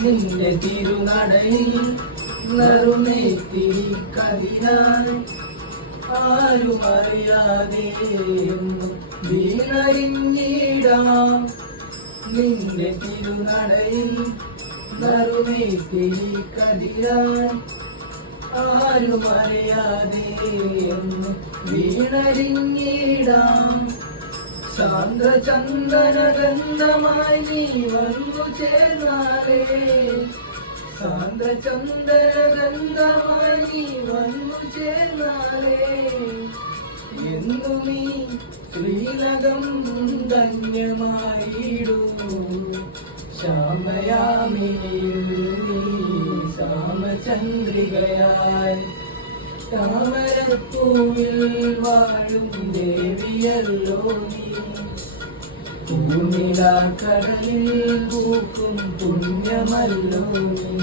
നിന്റെ തിരുനടയിൽ നറുനെത്തിരി കതിരാൻ ആരും അറിയാതെ വീണറിഞ്ഞിടാം. നിന്റെ തിരുനടയിൽ നറുനെത്തിരി കതിരാൻ ആരും അറിയാതെ വീണറിഞ്ഞിടാം. സാന്ദ്രചന്ദനഗന്ധമായി നീ വന്നു ചേർന്നാലേ, സാന്ദ്രചന്ദനഗന്ധമായി നീ വന്നു ചേർന്നാലേ, എന്നു നീ ശ്രീലകം ധന്യമായിടൂ. ശ്യാമയാമിനിയിൽ നീ ശ്യാമചന്ദ്രികയായി താമരപ്പൂവിൽ വാഴും ദേവിയല്ലോ നീ. പൂനിലാക്കടലിൽ പൂക്കും പുണ്യമല്ലോ നീ.